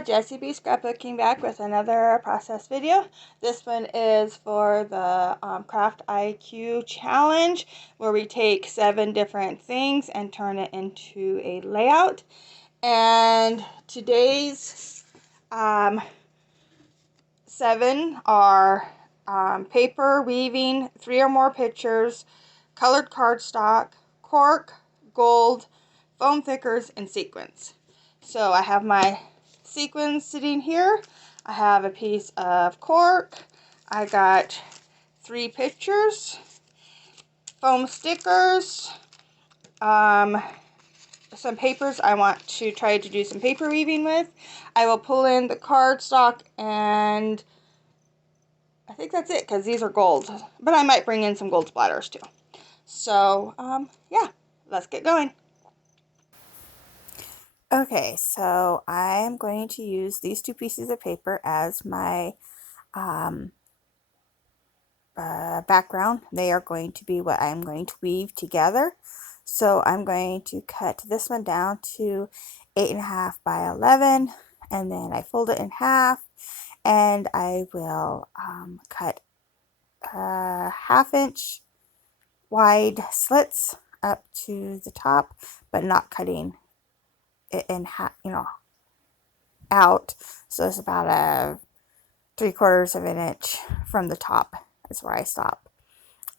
Jessie B Scrapbooking back with another process video. This one is for the Craft IQ challenge, where we take 7 different things and turn it into a layout. And today's 7 are paper, weaving, 3 or more pictures, colored cardstock, cork, gold, foam thickers, and sequins. So I have my sequins sitting here. I have a piece of cork. I got 3 pictures, foam stickers, some papers I want to try to do some paper weaving with. I will pull in the cardstock, and I think that's it because these are gold, but I might bring in some gold splatters too. So yeah, let's get going. Okay, so I am going to use these 2 pieces of paper as my um, background. They are going to be what I'm going to weave together. So I'm going to cut this one down to 8.5 by 11, and then I fold it in half, and I will cut 1/2 inch wide slits up to the top, but not cutting it in half, out. So it's about a 3/4 of an inch from the top is where I stop.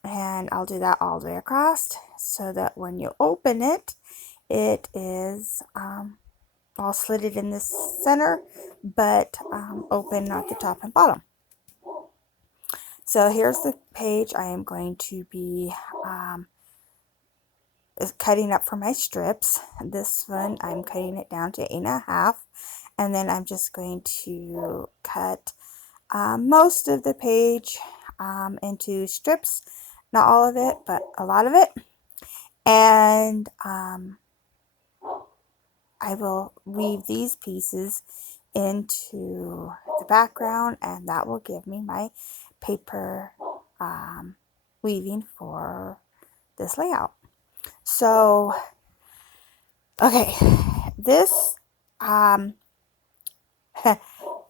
And I'll do that all the way across so that when you open it, it is all slitted in the center, but open at the top and bottom. So here's the page I am going to be cutting up for my strips. This one I'm cutting it down to 8.5, and then I'm just going to cut most of the page into strips, not all of it, but a lot of it. And I will weave these pieces into the background, and that will give me my paper weaving for this layout. So, okay, this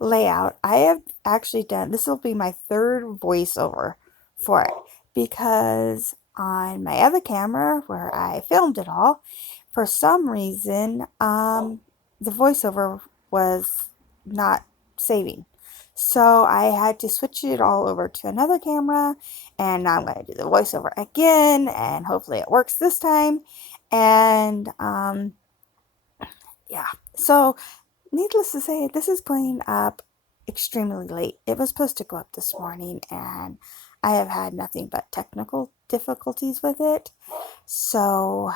layout, I have actually done, this will be my 3rd voiceover for it, because on my other camera where I filmed it all, for some reason, the voiceover was not saving. So I had to switch it all over to another camera, and now I'm going to do the voiceover again, and hopefully it works this time. And yeah, so needless to say, this is going up extremely late. It was supposed to go up this morning, and I have had nothing but technical difficulties with it. So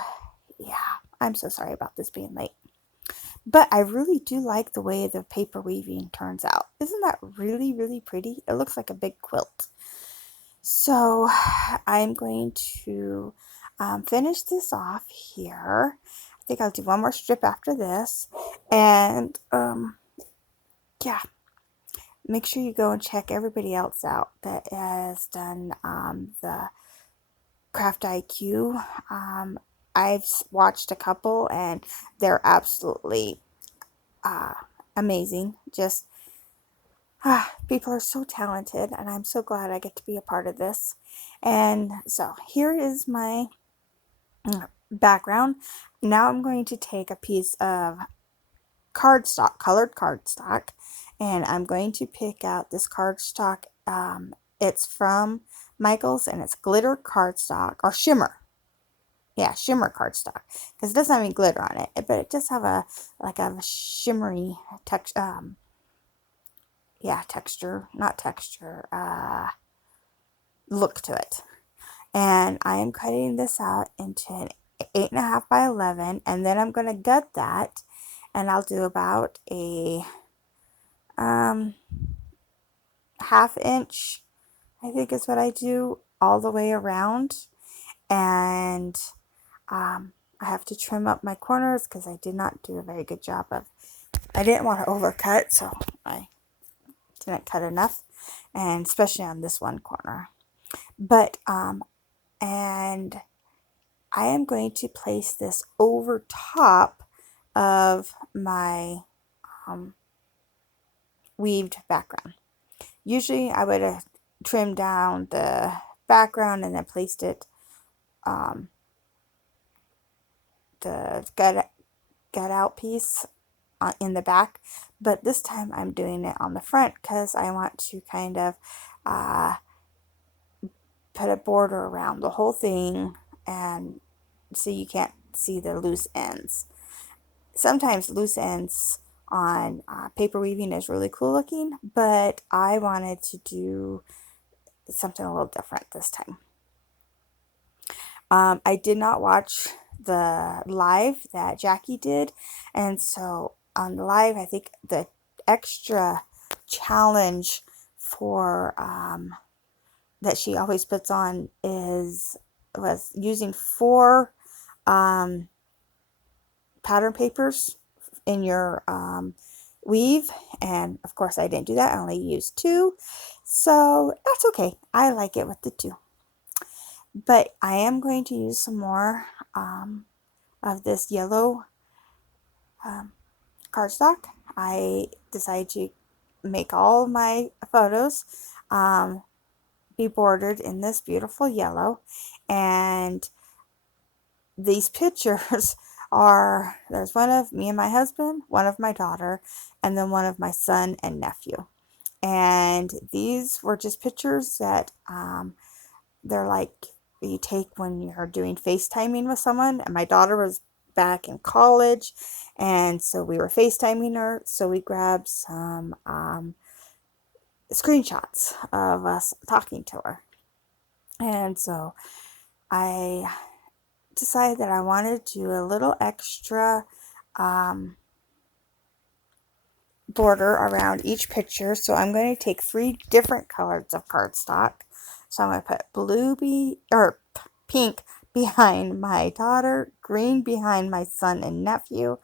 yeah, I'm so sorry about this being late. But I really do like the way the paper weaving turns out. Isn't that really, really pretty? It looks like a big quilt. So I'm going to finish this off here. I think I'll do one more strip after this. And yeah, make sure you go and check everybody else out that has done the Craft IQ. I've watched a couple, and they're absolutely amazing. Just people are so talented, and I'm so glad I get to be a part of this. And so here is my background. Now I'm going to take a piece of cardstock, colored cardstock, and I'm going to pick out this cardstock. It's from Michaels, and it's glitter cardstock, or shimmer. Yeah, shimmer cardstock, because it doesn't have any glitter on it, but it does have a shimmery texture, not texture, look to it. And I am cutting this out into an 8.5 by 11, and then I'm going to gut that, and I'll do about a 1/2 inch, I think is what I do, all the way around. And I have to trim up my corners because I did not do a very good job of, I didn't want to overcut, so I didn't cut enough, and especially on this one corner. But and I am going to place this over top of my weaved background. Usually I would have trimmed down the background and then placed it the gut out piece in the back, but this time I'm doing it on the front because I want to kind of put a border around the whole thing, and so you can't see the loose ends. Sometimes loose ends on paper weaving is really cool looking, but I wanted to do something a little different this time. I did not watch the live that Jackie did, and so on the live, I think the extra challenge for that she always puts on was using 4 um, pattern papers in your weave, and of course I didn't do that. I only used 2, so that's okay. I like it with the 2. But I am going to use some more of this yellow cardstock. I decided to make all of my photos be bordered in this beautiful yellow, and these pictures are, there's one of me and my husband, one of my daughter, and then one of my son and nephew. And these were just pictures that they're like you take when you're doing FaceTiming with someone. And my daughter was back in college, and so we were FaceTiming her. So we grabbed some screenshots of us talking to her. And so I decided that I wanted to do a little extra border around each picture. So I'm going to take 3 different colors of cardstock. So I'm going to put pink behind my daughter, green behind my son and nephew,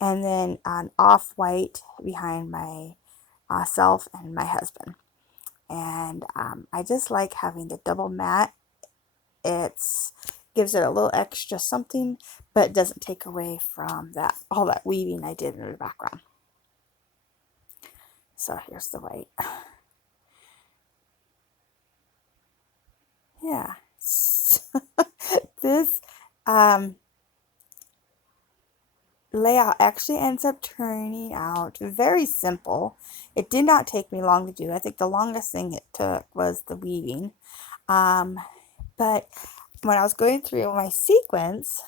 and then an off-white behind myself and my husband. And I just like having the double matte. It's gives it a little extra something, but doesn't take away from that all that weaving I did in the background. So here's the white. Yeah. This layout actually ends up turning out very simple. It did not take me long to do. I think the longest thing it took was the weaving. But when I was going through my sequence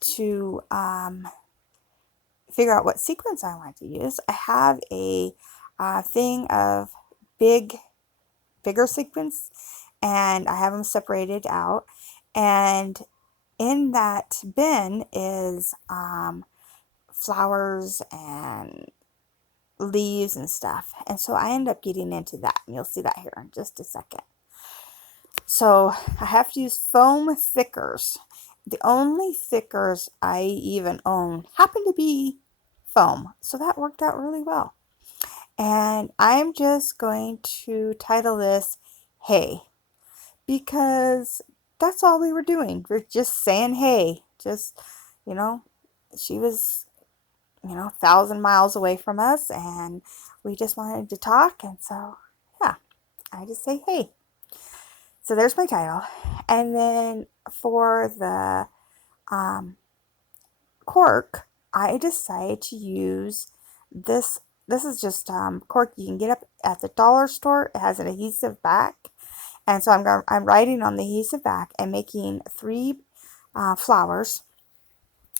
to figure out what sequence I wanted to use, I have a thing of bigger sequence, and I have them separated out. And in that bin is flowers and leaves and stuff. And so I end up getting into that, and you'll see that here in just a second. So I have to use foam thickers. The only thickers I even own happen to be foam, so that worked out really well. And I'm just going to title this Hey, because that's all we were doing. We're just saying hey. Just, you know, she was, 1,000 miles away from us, and we just wanted to talk, and so, yeah, I just say hey. So there's my title. And then for the cork, I decided to use this. This is just cork you can get up at the dollar store. It has an adhesive back. And so I'm writing on the adhesive back and making 3 flowers.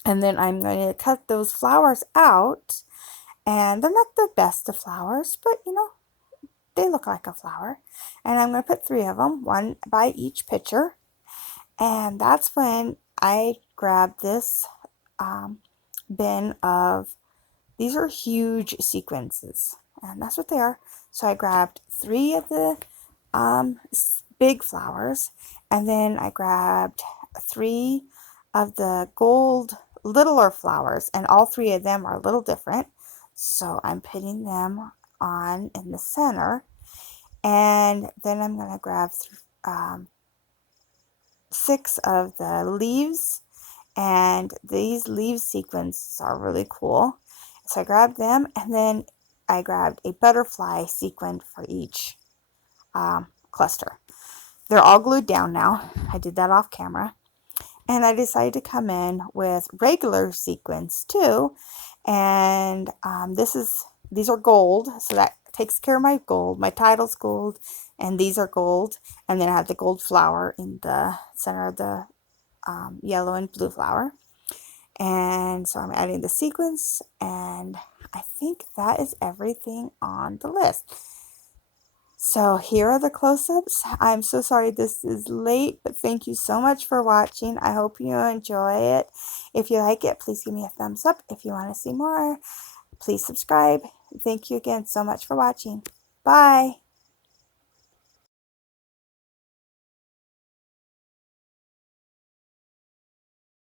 And then I'm going to cut those flowers out. And they're not the best of flowers, but they look like a flower. And I'm going to put 3 of them, one by each picture. And that's when I grabbed this bin of, these are huge sequences. And that's what they are. So I grabbed 3 of the big flowers, and then I grabbed 3 of the gold littler flowers, and all 3 of them are a little different. So I'm putting them on in the center, and then I'm going to grab 6 of the leaves, and these leaf sequences are really cool. So I grabbed them, and then I grabbed a butterfly sequin for each cluster. They're all glued down now. I did that off camera. And I decided to come in with regular sequins too. And these are gold, so that takes care of my gold. My title's gold, and these are gold. And then I have the gold flower in the center of the yellow and blue flower. And so I'm adding the sequins, and I think that is everything on the list. So here are the close-ups. I'm so sorry this is late, but thank you so much for watching. I hope you enjoy it. If you like it, please give me a thumbs up. If you want to see more, please subscribe. Thank you again so much for watching. Bye.